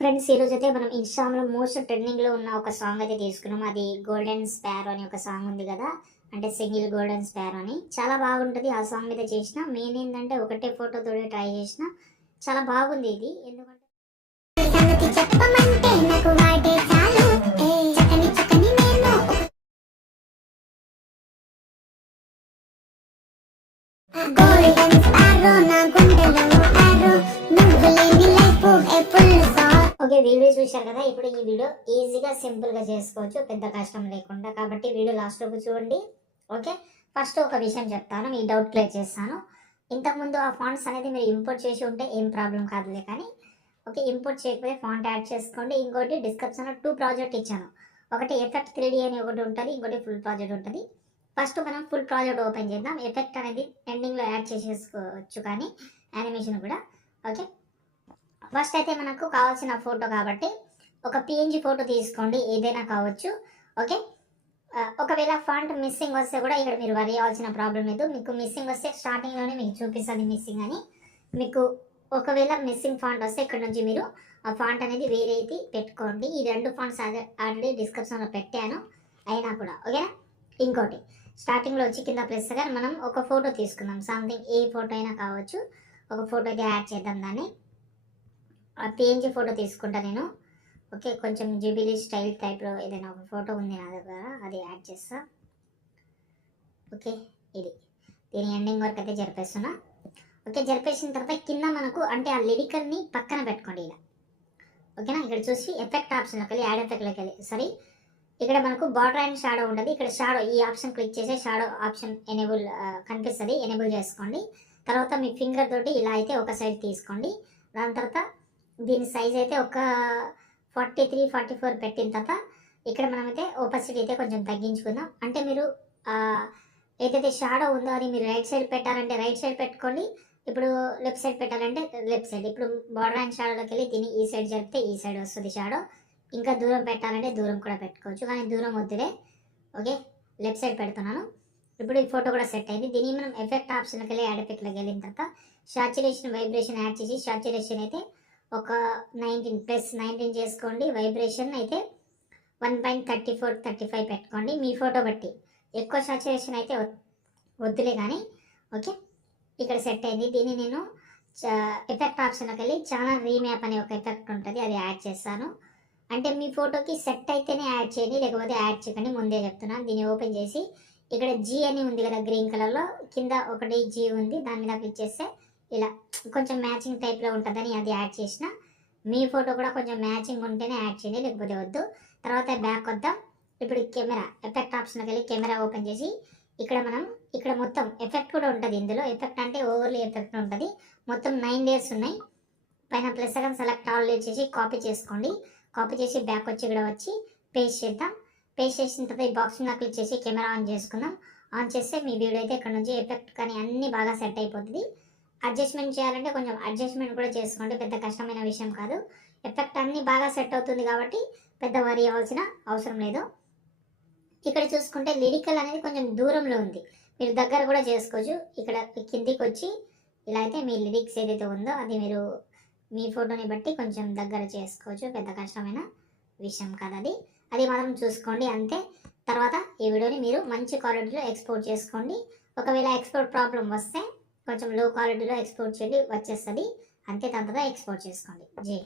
Friends, ఈరోజు అయితే మనం ఇన్స్టాగ్రామ్లో మోస్ట్ ట్రెండింగ్లో ఉన్న ఒక సాంగ్ అయితే తీసుకున్నాం. అది గోల్డెన్ స్పారో అని ఒక సాంగ్ ఉంది కదా, అంటే సింగిల్ గోల్డెన్ స్పారో అని. చాలా బాగుంటుంది. ఆ సాంగ్ మీద చేసిన మెయిన్ ఏంటంటే ఒకటే ఫోటోతో ట్రై చేసిన. చాలా బాగుంది ఇది. ఎందుకంటే ఓకే, వీడియో చూశారు కదా. ఇప్పుడు ఈ వీడియో ఈజీగా సింపుల్గా చేసుకోవచ్చు, పెద్ద కష్టం లేకుండా. కాబట్టి వీడియో లాస్ట్ వరకు చూడండి. ఓకే, ఫస్ట్ ఒక విషయం చెప్తాను, మీ డౌట్ క్లియర్ చేస్తాను. ఇంతకుముందు ఆ ఫాంట్స్ అనేది మీరు ఇంపోర్ట్ చేసి ఉంటే ఏం ప్రాబ్లం కాదులే, కానీ ఓకే, ఇంపోర్ట్ చేయకపోతే ఫాంట్ యాడ్ చేసుకోండి. ఇంకోటి డిస్క్రిప్షన్లో 2 ప్రాజెక్ట్ ఇచ్చాను. ఒకటి ఎఫెక్ట్ 3D అని ఒకటి ఉంటుంది, ఇంకోటి ఫుల్ ప్రాజెక్ట్ ఉంటుంది. ఫస్ట్ మనం ఫుల్ ప్రాజెక్ట్ ఓపెన్ చేద్దాం. ఎఫెక్ట్ అనేది ఎండింగ్లో యాడ్ చేసేసుకోవచ్చు, కానీ యానిమేషన్ కూడా. ఓకే, ఫస్ట్ అయితే మనకు కావాల్సిన ఫోటో కాబట్టి ఒక పిఎన్జి ఫోటో తీసుకోండి, ఏదైనా కావచ్చు. ఓకే, ఒకవేళ ఫాంట్ మిస్సింగ్ వస్తే కూడా ఇక్కడ మీరు వరి అవ్వాల్సిన ప్రాబ్లం లేదు. మీకు మిస్సింగ్ వస్తే స్టార్టింగ్లోనే మీకు చూపిస్తుంది మిస్సింగ్ అని. మీకు ఒకవేళ మిస్సింగ్ ఫాంట్ వస్తే ఇక్కడ నుంచి మీరు ఆ ఫాంట్ అనేది వేరే అయితే పెట్టుకోండి. ఈ 2 ఫాంట్స్ ఆల్రెడీ డిస్క్రిప్షన్లో పెట్టాను అయినా కూడా. ఓకేనా, ఇంకోటి స్టార్టింగ్లో వచ్చి కింద ప్లస్ గా మనం ఒక ఫోటో తీసుకుందాం. సంథింగ్ ఏ ఫోటో అయినా కావచ్చు. ఒక ఫోటో అయితే యాడ్ చేద్దాం. దాన్ని ఆ పిఎన్జి ఫోటో తీసుకుంటా నేను. ఓకే, కొంచెం జూబిలీ స్టైల్ టైప్లో ఏదైనా ఒక ఫోటో ఉంది నా దగ్గర, అది యాడ్ చేస్తా. ఓకే, ఇది దీని ఎండింగ్ వరకు అయితే జరిపేస్తున్నా. ఓకే, జరిపేసిన తర్వాత కింద మనకు అంటే ఆ లిరికల్ని పక్కన పెట్టుకోండి ఇలా. ఓకేనా, ఇక్కడ చూసి ఎఫెక్ట్ ఆప్షన్లోకి వెళ్ళి యాడ్ ఎఫెక్ట్లోకి వెళ్ళి సారీ, ఇక్కడ మనకు బార్డర్ అండ్ షాడో ఉంటుంది. ఇక్కడ షాడో ఈ ఆప్షన్ క్లిక్ చేసి షాడో ఆప్షన్ ఎనేబుల్ కనిపిస్తుంది, ఎనేబుల్ చేసుకోండి. తర్వాత మీ ఫింగర్ తోటి ఇలా అయితే ఒక సైడ్ తీసుకోండి. దాని తర్వాత దీని సైజ్ అయితే ఒక 43-44 పెట్టిన తర్వాత ఇక్కడ మనమైతే ఓపసిటీ అయితే కొంచెం తగ్గించుకుందాం. అంటే మీరు ఏదైతే షాడో ఉందో అది మీరు రైట్ సైడ్ పెట్టాలంటే రైట్ సైడ్ పెట్టుకోండి. ఇప్పుడు లెఫ్ట్ సైడ్ పెట్టాలంటే లెఫ్ట్ సైడ్. ఇప్పుడు బార్డర్ అండ్ షాడోలోకి వెళ్ళి దీన్ని ఈ సైడ్ జరిపితే ఈ సైడ్ వస్తుంది షాడో. ఇంకా దూరం పెట్టాలంటే దూరం కూడా పెట్టుకోవచ్చు, కానీ దూరం వద్దులే. ఓకే, లెఫ్ట్ సైడ్ పెడుతున్నాను. ఇప్పుడు ఈ ఫోటో కూడా సెట్ అయింది. దీన్ని మనం ఎఫెక్ట్ ఆప్షన్కి వెళ్ళి యాడ్ ఎఫెక్ట్లోకి వెళ్ళిన తర్వాత సాచురేషన్ వైబ్రేషన్ యాడ్ చేసి సాచురేషన్ అయితే ఒక 19+19 చేసుకోండి. వైబ్రేషన్ అయితే 1.34-35 పెట్టుకోండి మీ ఫోటో బట్టి. ఎక్కువ సాచురేషన్ అయితే వద్దులే కానీ. ఓకే, ఇక్కడ సెట్ అయింది. దీన్ని నేను ఎఫెక్ట్ ఆప్షన్లోకి వెళ్ళి ఛానల్ రీమ్యాప్ అనే ఒక ఎఫెక్ట్ ఉంటుంది, అది యాడ్ చేస్తాను. అంటే మీ ఫోటోకి సెట్ అయితేనే యాడ్ చేయండి, లేకపోతే యాడ్ చేయకండి, ముందే చెప్తున్నాను. దీన్ని ఓపెన్ చేసి ఇక్కడ జీ అని ఉంది కదా గ్రీన్ కలర్లో, కింద ఒకటి జీ ఉంది, దాని మీద క్లిక్ చేస్తే ఇలా కొంచెం మ్యాచింగ్ టైప్లో ఉంటుందని అది యాడ్ చేసిన. మీ ఫోటో కూడా కొంచెం మ్యాచింగ్ ఉంటేనే యాడ్ చేయండి, లేకపోతే వద్దు. తర్వాత బ్యాక్ వద్దాం. ఇప్పుడు కెమెరా ఎఫెక్ట్ ఆప్షన్కి వెళ్ళి కెమెరా ఓపెన్ చేసి ఇక్కడ మొత్తం ఎఫెక్ట్ కూడా ఉంటుంది. ఇందులో ఎఫెక్ట్ అంటే ఓవర్లీ ఎఫెక్ట్ ఉంటుంది. మొత్తం 9 లేయర్స్ ఉన్నాయి. పైన plus second select all layer చేసి కాపీ చేసుకోండి. కాపీ చేసి బ్యాక్ వచ్చి ఇక్కడ వచ్చి పేస్ట్ చేద్దాం. పేస్ట్ చేసిన తర్వాత ఈ బాక్స్ మీద క్లిక్ చేసి కెమెరా ఆన్ చేసుకుందాం. ఆన్ చేస్తే మీ వీడియో అయితే ఇక్కడ నుంచి ఎఫెక్ట్ కానీ అన్నీ బాగా సెట్ అయిపోతుంది. అడ్జస్ట్మెంట్ చేయాలంటే కొంచెం అడ్జస్ట్మెంట్ కూడా చేసుకోండి, పెద్ద కష్టమైన విషయం కాదు. ఎఫెక్ట్ అన్నీ బాగా సెట్ అవుతుంది కాబట్టి పెద్ద వరి అవ్వాల్సిన అవసరం లేదు. ఇక్కడ చూసుకుంటే లిరికల్ అనేది కొంచెం దూరంలో ఉంది, మీరు దగ్గర కూడా చేసుకోవచ్చు. ఇక్కడ కిందికి వచ్చి ఇలా అయితే మీ లిరిక్స్ ఏదైతే ఉందో అది మీరు మీ ఫోటోని బట్టి కొంచెం దగ్గర చేసుకోవచ్చు, పెద్ద కష్టమైన విషయం కాదు అది. అది మాత్రం చూసుకోండి అంతే. తర్వాత ఈ వీడియోని మీరు మంచి క్వాలిటీలో ఎక్స్పోర్ట్ చేసుకోండి. ఒకవేళ ఎక్స్పోర్ట్ ప్రాబ్లం వస్తే కొంచెం లో క్వాలిటీలో ఎక్స్పోర్ట్ చేయండి, వచ్చేస్తుంది అంతే. దాని తర్వాత ఎక్స్పోర్ట్ చేసుకోండి. జై